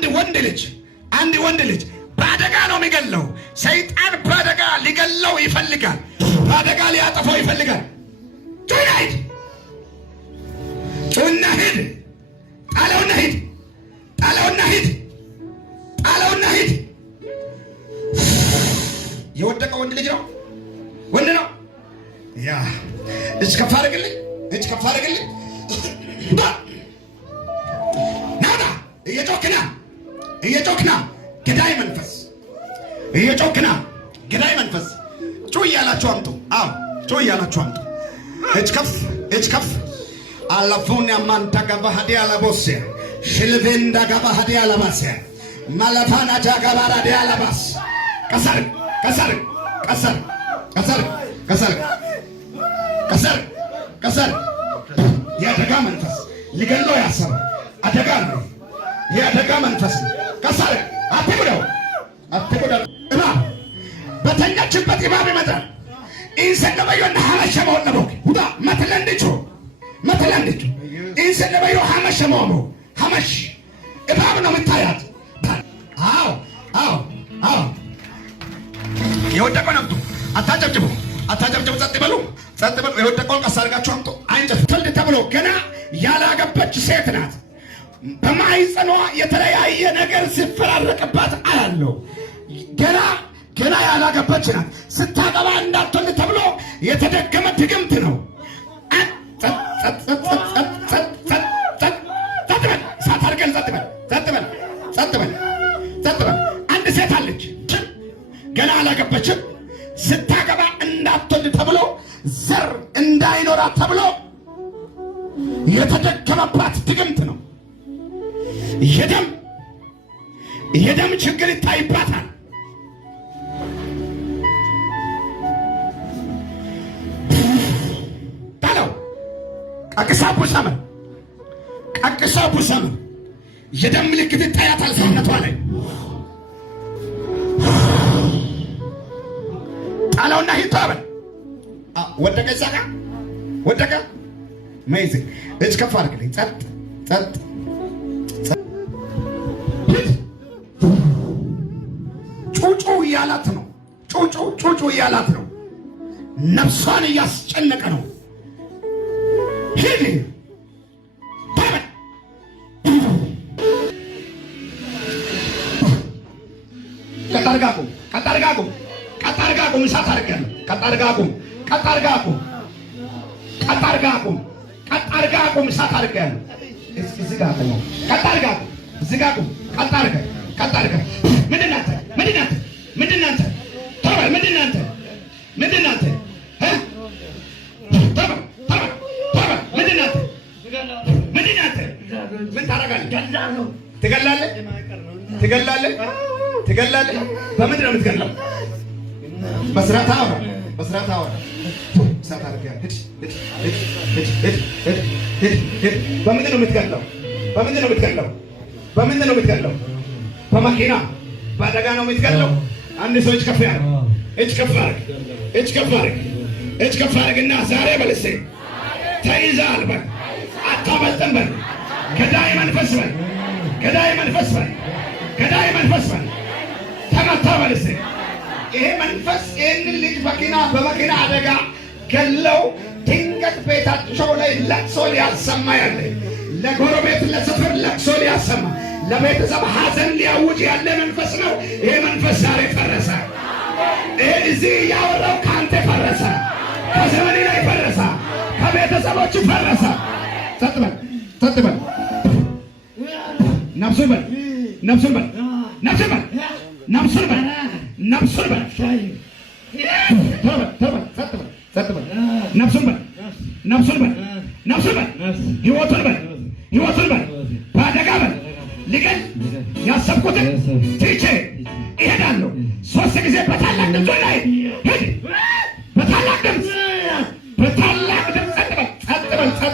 አንድ ወንድ ልጅ በአደጋ ነው የሚገለው። ሰይጣን በአደጋ ሊገለው ይፈልጋል። በአደጋ ሊያጠፋው ይፈልጋል። ጩና ሂድ፣ ጣለውና ሂድ፣ ጣለውና ሂድ፣ ጣለውና ሂድ። የወደቀ ወንድ ልጅ ነው፣ ወንድ ነው። ያ እጅ ከፍ አድርግልኝ፣ እጅ ከፍ አድርግልኝ። ናውጣ፣ እየጮክና እየጮክና ገዳይ መንፈስ፣ እየጮክና ገዳይ መንፈስ። ጩ እያላችሁ አምጡ። አዎ ጩ እያላችሁ አምጡ። እጅ ከፍ፣ እጅ ከፍ። አላፎኒያ ማንታ ጋባ ሀዲያ ለቦሴ ሽልቬንዳ ጋባ ሀዲያ ለባሴ ማለፋና ጃጋባራ ዲያ ለባስ ከሰር ከሰር ከሰር ከሰር ከሰር ከሰር ከሰር። የአደጋ መንፈስ ሊገለው ያሰበ አደጋ ነው። የአደጋ መንፈስ ከሰር። አትጉዳው፣ አትጉዳው። እባብ በተኛችበት እባብ ይመጣል። ኢንሰነበዮና ሐመሸመው ለቦክ ሁዳ መተለንድቾ መተለንድቾ ኢንሰነበዮ ሐመሸመው ሐመሽ እባብ ነው የምታያት። አዎ አዎ አዎ። የወደቀው ነብቱ አታጨብጭቡ፣ አታጨብጭቡ። ጸጥ በሉ፣ ጸጥ በሉ። የወደቀውን ቀስ አድርጋችሁ አምጡ። አይንጨፍ ትልድ ተብሎ ገና ያላገባች ሴት ናት። በማይጸኗ የተለያየ ነገር ሲፈራረቅባት አያለው። ገና ያላገባች ናት። ስታገባ እንዳትወልድ ተብሎ የተደገመ ድግምት ነው። አንድ ሴት አለች፣ ገና አላገባችም። ስታገባ እንዳትወልድ ተብሎ ዘር እንዳይኖራት ተብሎ የተደገመባት ድግምት ነው። የደም ችግር ይታይባታል። ታለው ቀቅሳ ቡሰመን የደም ምልክት ይታያታል ሰውነቷ ላይ። ጣለውና ሂድ ተባለ። ወደቀ፣ ዛጋ ወደቀ። መይዝግ እጅ ከፍ አድርግልኝ። ጸጥ ጸጥ። ጩጩ እያላት ነው። ጩጩ እያላት ነው። ነፍሷን እያስጨነቀ ነው። ሂድ ቀጣርጋቁም እሳት አድርገን ቀጣርጋቁም እሳት አድርገን ዝጋቁም ቀጣርጋቁም ዝጋቁም ቀጣርጋ ምንድናንተ ተባል ምንድናንተ ምንድናንተ ምን ታደርጋለህ? ትገላለህ። በምንድን ነው የምትገለው? በስራት አውራ እሳት አድርገህ ሂድ። በምንድን ነው የምትገለው? በመኪና በአደጋ ነው የምትገለው? አንድ ሰው እጅ ከፍ አድርግና ዛሬ በልሴ ተይዘሃል በል፣ አታመልጥም በል። ገዳይ መንፈስ በል ተመታ በልሴ። ይሄ መንፈስ ይህንን ልጅ በመኪና አደጋ ገለው ድንገት ቤታቸው ላይ ለቅሶ ሊያሰማ ያለ፣ ለጎረቤት ለሰፈር ለቅሶ ሊያሰማ፣ ለቤተሰብ ሐዘን ሊያውጅ ያለ መንፈስ ነው። ይሄ መንፈስ ዛሬ ፈረሰ። ይሄ እዚህ ያወራው ካንተ ፈረሰ፣ ከዘመኔ ላይ ፈረሰ፣ ከቤተሰቦች ፈረሰ። ጸጥ በል ነፍሱን በል ነፍሱን በል ህይወቱን በል በአደጋ በል ልገል ያሰብኩትን ትቼ እሄዳለሁ። 3 ጊዜ በታላቅ ድምፅ ላይ ሂድ። በታላቅ ድምፅ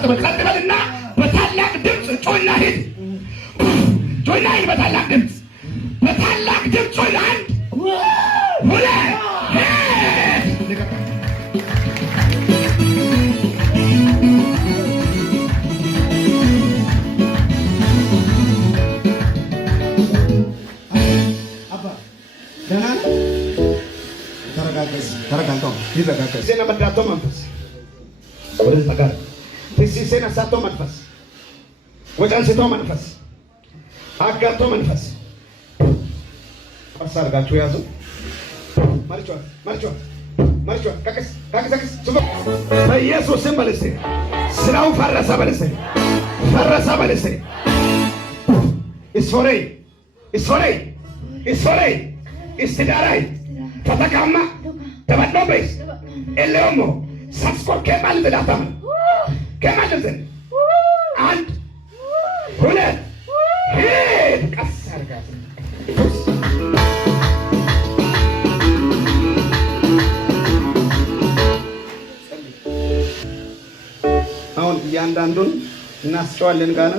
ጸጥ በልና በታላቅ ድምፅ ጮና ሂድ። በታላቅ ድምፅ ጮና። 1 2 ሂድ። ተረጋግተው ይዘጋጋ ዜና በዳቶ መንፈስ ወደ ተጋር ቴሲሴና ሳቶ መንፈስ ወጫንስቶ መንፈስ አጋቶ መንፈስ አሳርጋችሁ ያዙ ማርቾ ካከስ ሱቆ በኢየሱስ ስም በለሴ ስራው ፈረሰ በለሴ ኢስፎሬ ኢስቲዳራይ ተተካማ ተበዶበስ ኤሌኦሞ ሳስኮር ከማል ብላታም ከማል ዘን አንድ ሁለት ሄድ ቀስ አርጋት አሁን እያንዳንዱን እናስጨዋለን ጋር